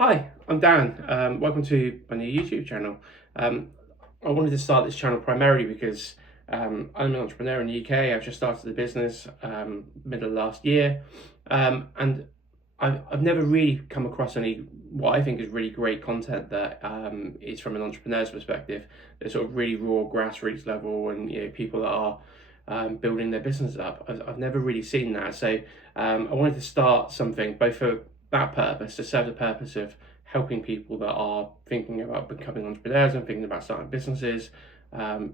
Hi, I'm Dan. Welcome to my new YouTube channel. I wanted to start this channel primarily because I'm an entrepreneur in the UK. I've just started the business middle of last year, and I've never really come across any what I think is really great content that is from an entrepreneur's perspective. They're sort of really raw, grassroots level, and people that are building their business up. I've never really seen that, so I wanted to start something both for that purpose, to serve the purpose of helping people that are thinking about becoming entrepreneurs and thinking about starting businesses. I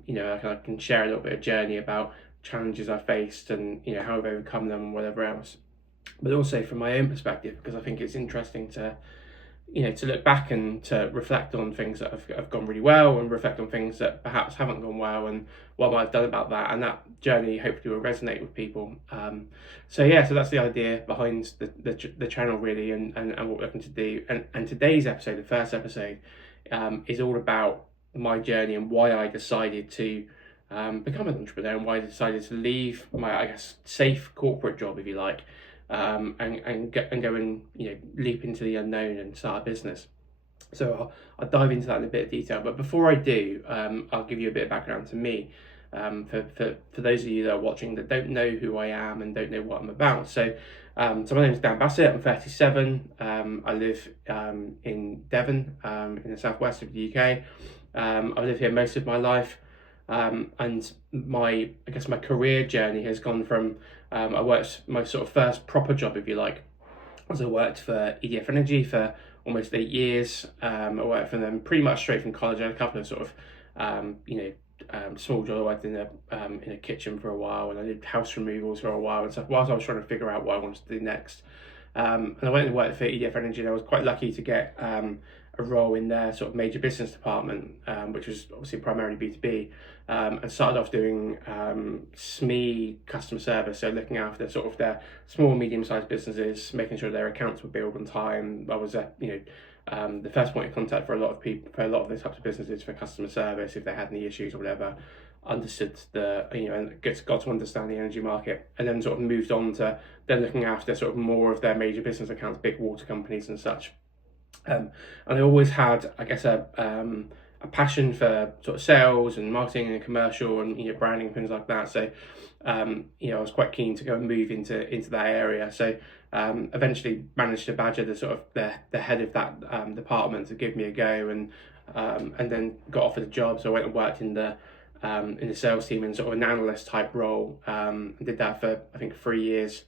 can share a little bit of journey about challenges I faced and how I've overcome them and whatever else. But also from my own perspective, because I think it's interesting to look back and to reflect on things that have gone really well and reflect on things that perhaps haven't gone well and what I've done about that, and that journey hopefully will resonate with people. So that's the idea behind the channel really, and what we're looking to do. And today's episode, the first episode, is all about my journey and why I decided to become an entrepreneur and why I decided to leave my, I guess, safe corporate job, if you like, and go and leap into the unknown and start a business. So I'll dive into that in a bit of detail. But before I do, I'll give you a bit of background to me. For those of you that are watching that don't know who I am and don't know what I'm about. So my name is Dan Bassett. I'm 37. I live in Devon, in the southwest of the UK. I've lived here most of my life. And my career journey has gone from I worked my sort of first proper job, if you like, as I worked for EDF Energy for almost 8 years. I worked for them pretty much straight from college. I had a couple of sort of small jobs. I worked in a kitchen for a while, and I did house removals for a while and stuff whilst I was trying to figure out what I wanted to do next. And I went and worked for EDF Energy, and I was quite lucky to get a role in their sort of major business department, which was obviously primarily B2B, and started off doing SME customer service, so looking after sort of their small, medium-sized businesses, making sure their accounts were billed on time. I was the first point of contact for a lot of people, for a lot of those types of businesses, for customer service if they had any issues or whatever. Understood and got to understand the energy market, and then sort of moved on to then looking after sort of more of their major business accounts, big water companies and such. And I always had, I guess, a passion for sort of sales and marketing and commercial and branding and things like that. So I was quite keen to go and move into that area. So eventually managed to badger the sort of the head of that department to give me a go, and then got offered a job. So I went and worked in the sales team in sort of an analyst type role. Did that for I think 3 years.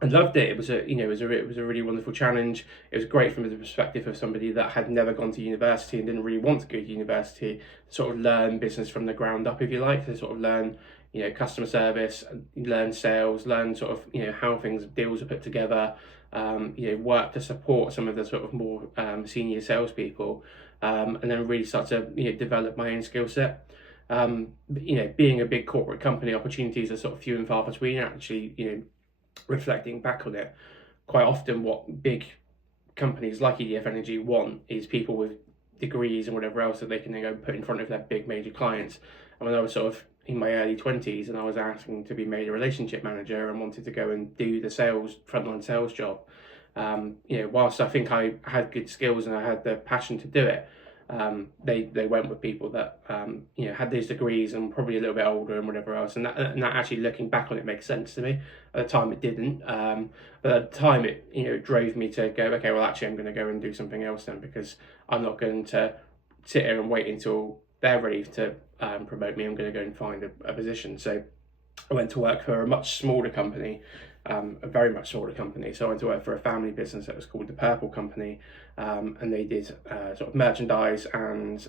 I loved it. It was a really wonderful challenge. It was great from the perspective of somebody that had never gone to university and didn't really want to go to university, to sort of learn business from the ground up, if you like, to sort of learn customer service, learn sales, learn sort of how deals are put together, work to support some of the sort of more senior salespeople, and then really start to develop my own skill set. Being a big corporate company, opportunities are sort of few and far between. Actually, reflecting back on it, quite often what big companies like EDF Energy want is people with degrees and whatever else that they can then go and put in front of their big major clients. And when I was sort of in my early 20s and I was asking to be made a relationship manager and wanted to go and do the frontline sales job, whilst I think I had good skills and I had the passion to do it, they went with people that had these degrees and probably a little bit older and whatever else, and that actually, looking back on it, makes sense to me. At the time it didn't, but at the time it drove me to go, okay, well actually I'm going to go and do something else then, because I'm not going to sit here and wait until they're ready to promote me. I'm going to go and find a position. So I went to work for a much smaller company, a very much smaller company. So I went to work for a family business that was called the Purple Company, and they did sort of merchandise and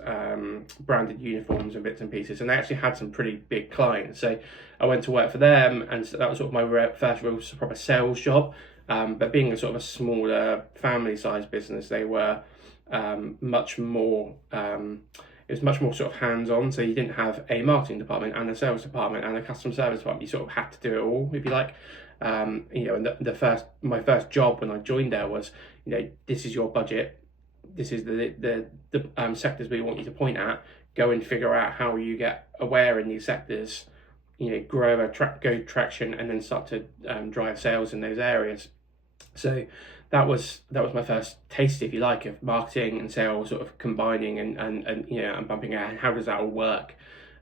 branded uniforms and bits and pieces. And they actually had some pretty big clients. So I went to work for them, and so that was sort of my first real proper sales job. But being a sort of a smaller family-sized business, they were much more. It was much more sort of hands-on, so you didn't have a marketing department and a sales department and a customer service department. You sort of had to do it all, if you like. And my first job when I joined there was, this is your budget, this is the sectors we want you to point at. Go and figure out how you get aware in these sectors, grow go traction, and then start to drive sales in those areas. So that was my first taste, if you like, of marketing and sales sort of combining and and bumping out. And how does that all work?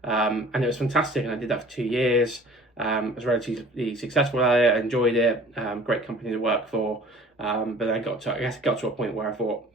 And it was fantastic, and I did that for 2 years. I was relatively successful at it. I enjoyed it. Great company to work for. But then I got to a point where I thought,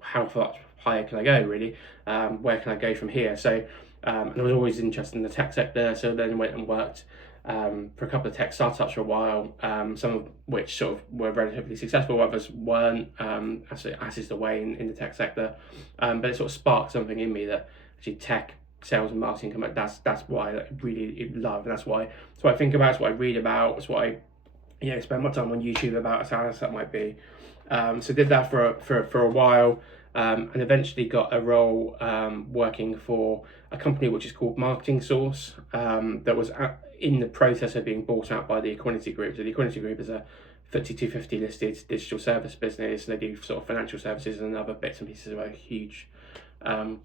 how much higher can I go, really? Where can I go from here? So, and I was always interested in the tech sector. So then I went and worked for a couple of tech startups for a while, some of which sort of were relatively successful, others weren't, as is the way in the tech sector. But it sort of sparked something in me that actually tech, sales and marketing come out. That's what I really love, and that's what I think about, it's what I read about, it's what I spend my time on YouTube about, as that might be. So did that for a while, and eventually got a role working for a company which is called Marketing Source, that was in the process of being bought out by the Equinity Group. So the Equinity Group is a FTSE 250 listed digital service business. They do sort of financial services and other bits and pieces of a huge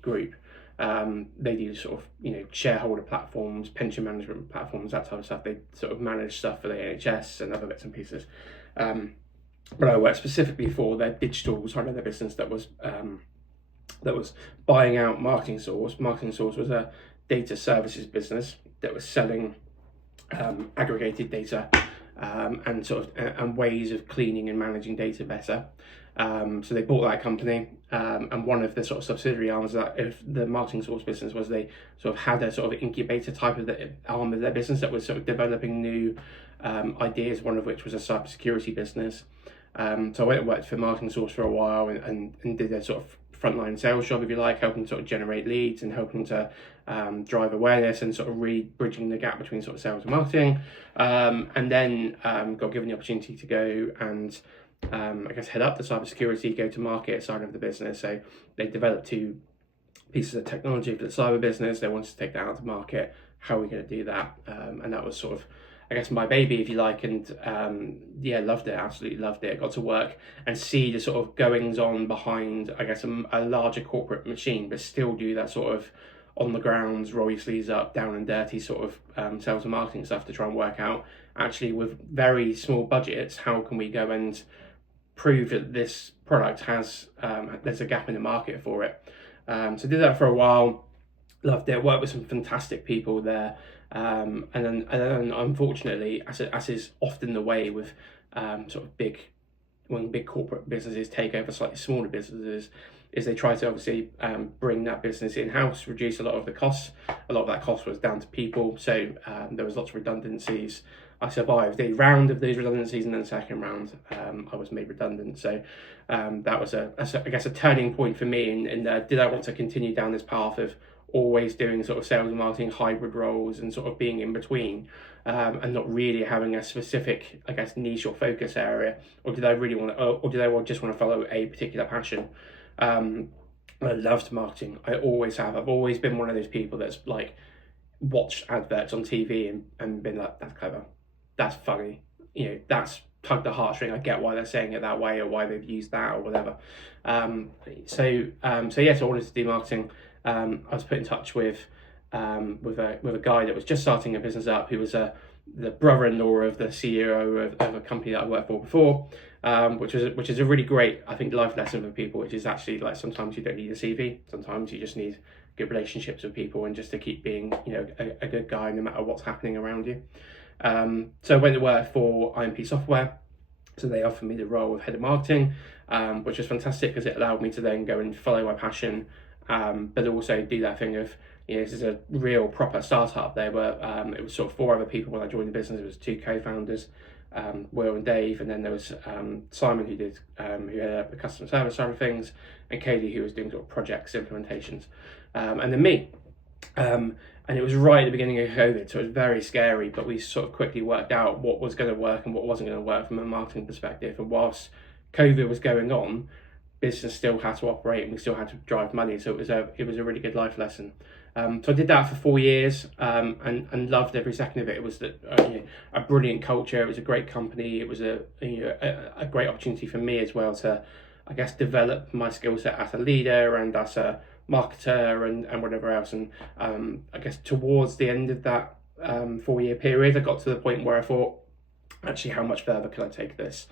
group. They do sort of shareholder platforms, pension management platforms, that type of stuff. They sort of manage stuff for the NHS and other bits and pieces. But I worked specifically for their digital side of their business that was buying out Marketing Source. Marketing Source was a data services business that was selling aggregated data and ways of cleaning and managing data better. So they bought that company, and one of the sort of subsidiary arms of the Marketing Source business was they sort of had a sort of incubator type of arm of their business that was sort of developing new ideas, one of which was a cybersecurity business. So I went and worked for Marketing Source for a while and did a sort of frontline sales job, if you like, helping to sort of generate leads and helping to drive awareness and sort of really bridging the gap between sort of sales and marketing. And then got given the opportunity to go and head up the cybersecurity, go to market side of the business. So they developed 2 pieces of technology for the cyber business. They wanted to take that out to market. How are we going to do that? And that was sort of, my baby, if you like, and loved it, absolutely loved it. Got to work and see the sort of goings on behind, a larger corporate machine, but still do that sort of on the ground, roll your sleeves up, down and dirty sort of sales and marketing stuff to try and work out, actually with very small budgets, how can we go and prove that this product has, there's a gap in the market for it. So did that for a while, loved it, worked with some fantastic people there. And then unfortunately, as is often the way with when big corporate businesses take over slightly smaller businesses, is they try to obviously bring that business in-house, reduce a lot of the costs. A lot of that cost was down to people, so there was lots of redundancies. I survived a round of those redundancies, and then the second round I was made redundant. So that was a turning point for me in did I want to continue down this path of always doing sort of sales and marketing hybrid roles and sort of being in between, and not really having a specific niche or focus area, or did I really want to, or did I just want to follow a particular passion? I loved marketing. I always have. I've always been one of those people that's like watched adverts on TV and been like, that's clever, that's funny, that's tugged the heartstring. I get why they're saying it that way or why they've used that or whatever. So yes, I wanted to do marketing. I was put in touch with a guy that was just starting a business up, who was the brother-in-law of the CEO of a company that I worked for before, which is a really great, I think, life lesson for people, which is actually like sometimes you don't need a CV, sometimes you just need good relationships with people and just to keep being a good guy no matter what's happening around you. So I went to work for IMP Software. So they offered me the role of head of marketing, which was fantastic because it allowed me to then go and follow my passion, but also do that thing of, this is a real proper startup. It was sort of 4 other people when I joined the business. It was 2 co-founders, Will and Dave, and then there was Simon who had the customer service side of things, and Kaylee who was doing sort of projects, implementations, and then me. And it was right at the beginning of COVID, so it was very scary, but we sort of quickly worked out what was going to work and what wasn't going to work from a marketing perspective. And whilst COVID was going on, business still had to operate and we still had to drive money. So it was a really good life lesson. So I did that for 4 years, and loved every second of it. It was a brilliant culture. It was a great company. It was a great opportunity for me as well to, develop my skill set as a leader and as a marketer and whatever else. And towards the end of that 4 year period, I got to the point where I thought, actually, how much further can I take this?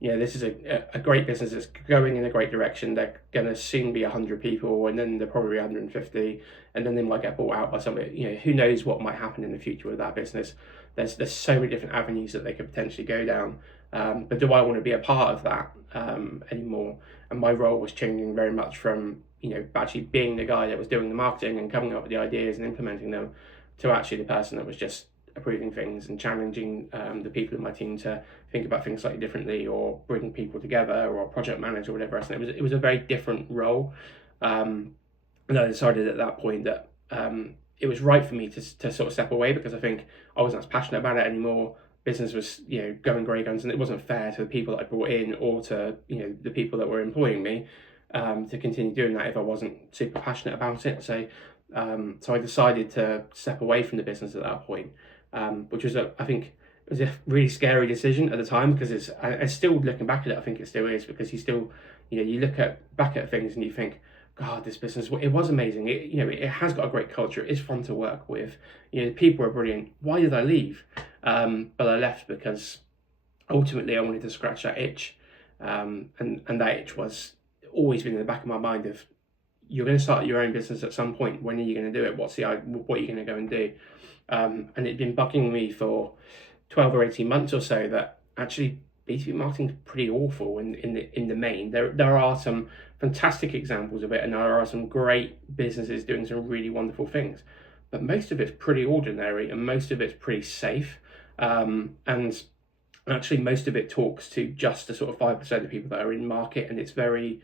This is a great business that's going in a great direction. They're going to soon be 100 people, and then they're probably 150, and then they might get bought out by somebody. Who knows what might happen in the future with that business. There's so many different avenues that they could potentially go down. But do I want to be a part of that anymore? And my role was changing very much from actually being the guy that was doing the marketing and coming up with the ideas and implementing them, to actually the person that was just approving things and challenging the people in my team to think about things slightly differently, or bring people together, or project manage, or whatever else. And it was a very different role. And I decided at that point that it was right for me to sort of step away, because I think I wasn't as passionate about it anymore. Business was going grey guns, and it wasn't fair to the people that I brought in, or to the people that were employing me, to continue doing that if I wasn't super passionate about it. So I decided to step away from the business at that point, which was I think it was a really scary decision at the time, because I still, looking back at it, I think it still is, because you still you look back at things and you think, God, this business, it was amazing. It has got a great culture. It's fun to work with. The people are brilliant. Why did I leave? But I left because ultimately I wanted to scratch that itch, and that itch was always been in the back of my mind of, you're going to start your own business at some point. When are you going to do it? What are you going to go and do? And it'd been bugging me for 12 or 18 months or so that actually B2B marketing is pretty awful in the main. There are some fantastic examples of it, and there are some great businesses doing some really wonderful things, but most of it's pretty ordinary, and most of it's pretty safe, and actually most of it talks to just the sort of 5% of people that are in market, and it's very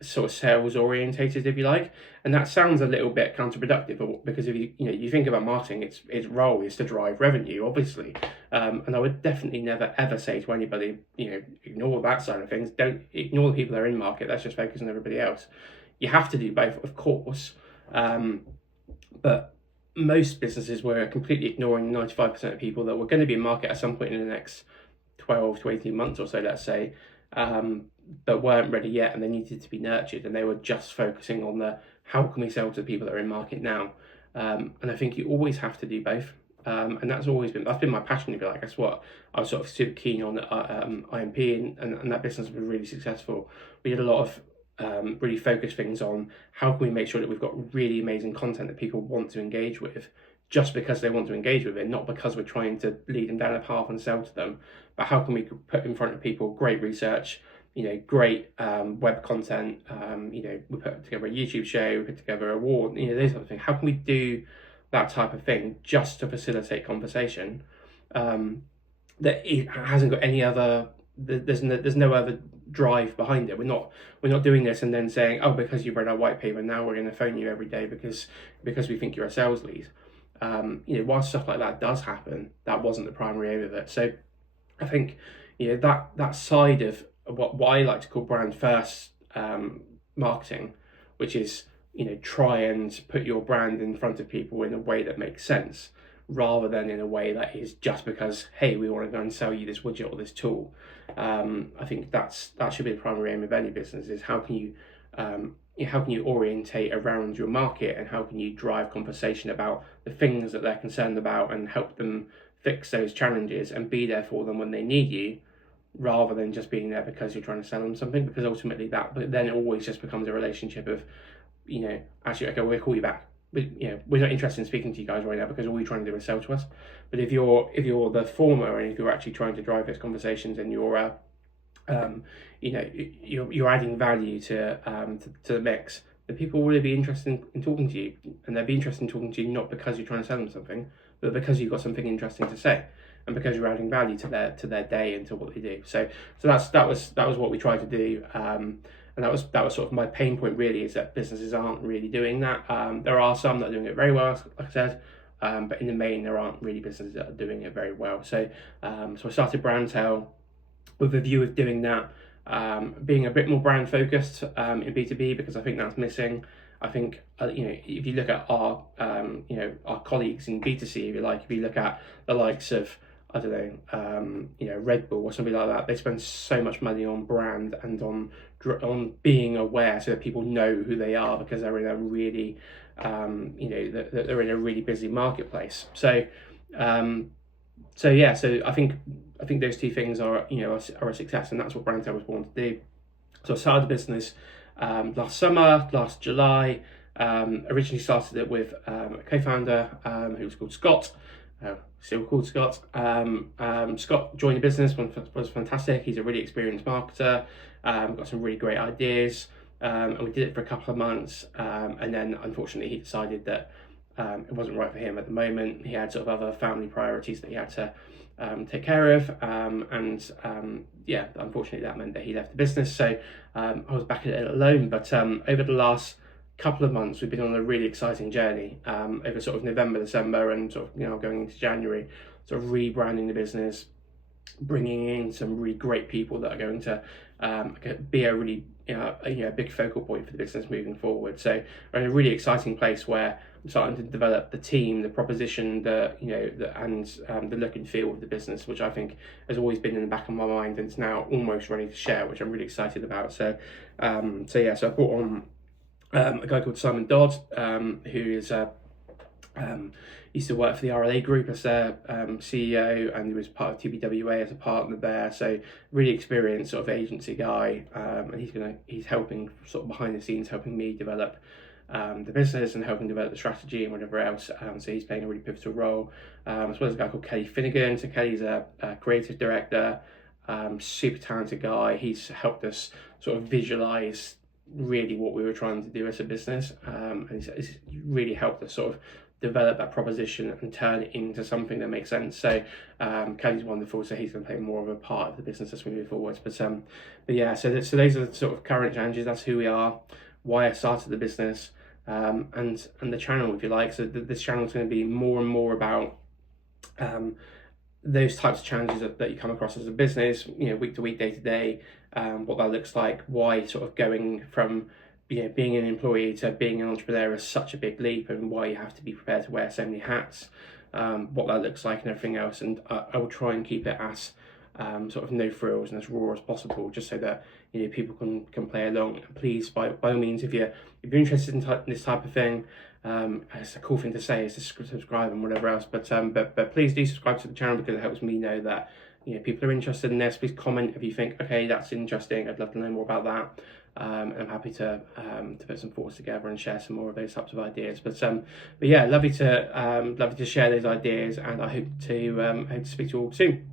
sort of sales orientated, if you like. And that sounds a little bit counterproductive, because if you think about marketing, its role is to drive revenue, obviously, and I would definitely never ever say to anybody, ignore that side of things. Don't ignore the people that are in market. Let's just focus on everybody else. You have to do both, of course, but most businesses were completely ignoring 95% of people that were going to be in market at some point in the next 12 to 18 months or so, let's say, but weren't ready yet, and they needed to be nurtured, and they were just focusing on how can we sell to the people that are in market now. And I think you always have to do both, and that's been my passion, if you like. That's what I was sort of super keen on IMP, and that business was really successful. We did a lot of really focused things on how can we make sure that we've got really amazing content that people want to engage with, just because they want to engage with it, not because we're trying to lead them down a path and sell to them, but how can we put in front of people great research, great web content, we put together a YouTube show, we put together a award, those sort of things. How can we do that type of thing just to facilitate conversation, that it hasn't got any other, there's no other drive behind it. We're not doing this and then saying, oh, because you've read our white paper, now we're going to phone you every day because we think you're a sales lead. While stuff like that does happen, that wasn't the primary aim of it. So I think that side of what I like to call brand first marketing, which is try and put your brand in front of people in a way that makes sense, rather than in a way that is just because, hey, we want to go and sell you this widget or this tool. I think that should be the primary aim of any business, is how can you orientate around your market, and how can you drive conversation about the things that they're concerned about, and help them fix those challenges and be there for them when they need you, rather than just being there because you're trying to sell them something. Because ultimately but then it always just becomes a relationship of, actually, okay, we'll call you back. We're not interested in speaking to you guys right now because all you're trying to do is sell to us. But if you're the former, and if you're actually trying to drive those conversations, and you're you're adding value to the mix, the people will really be interested in talking to you, and they'll be interested in talking to you not because you're trying to sell them something, but because you've got something interesting to say, and because you're adding value to their day and to what they do. So that was what we tried to do. And that was sort of my pain point, really, is that businesses aren't really doing that. There are some that are doing it very well, like I said, but in the main, there aren't really businesses that are doing it very well. So I started Brandtail with a view of doing that, being a bit more brand focused in B2B, because I think that's missing. I think if you look at our our colleagues in B2C, if you like, if you look at the likes of, I don't know, Red Bull or something like that, they spend so much money on brand and on being aware, so that people know who they are, because they're in a really, they're in a really busy marketplace. So So yeah, so I think those two things are, are a success, and that's what Brandtail was born to do. So I started the business last summer, last July. Originally started it with a co-founder who was called Scott, still called Scott. Scott joined the business, was fantastic. He's a really experienced marketer, got some really great ideas, and we did it for a couple of months. And then unfortunately he decided that it wasn't right for him at the moment. He had sort of other family priorities that he had to take care of, and yeah, unfortunately that meant that he left the business. So I was back at it alone. But over the last couple of months, we've been on a really exciting journey over sort of November, December, and sort of going into January, sort of rebranding the business, bringing in some really great people that are going to be a really a big focal point for the business moving forward. So we're in a really exciting place where I'm starting to develop the team, the proposition, the look and feel of the business, which I think has always been in the back of my mind and is now almost ready to share, which I'm really excited about. So so I brought on a guy called Simon Dodd, who is used to work for the RLA Group as their CEO, and he was part of TBWA as a partner there. So really experienced sort of agency guy, and he's helping sort of behind the scenes, helping me develop the business and helping develop the strategy and whatever else. So he's playing a really pivotal role, as well as a guy called Kelly Finnegan. So Kelly's a creative director, super talented guy. He's helped us sort of visualize really what we were trying to do as a business, and it's really helped us sort of develop that proposition and turn it into something that makes sense. So Kelly's wonderful, so he's going to play more of a part of the business as we move forwards. But yeah, so those are the sort of current challenges. That's who we are, why I started the business, and the channel, if you like. So this channel is going to be more and more about those types of challenges that you come across as a business, week to week, day to day, what that looks like, why sort of going from being an employee to being an entrepreneur is such a big leap, and why you have to be prepared to wear so many hats, what that looks like and everything else. And I will try and keep it as sort of no frills and as raw as possible, just so that people can play along. Please, by all means, if you're interested in this type of thing, it's a cool thing to say is to subscribe and whatever else, but please do subscribe to the channel, because it helps me know that people are interested in this. Please comment if you think, okay, that's interesting, I'd love to know more about that. I'm happy to put some thoughts together and share some more of those types of ideas. But yeah, lovely to share those ideas, and I hope to speak to you all soon.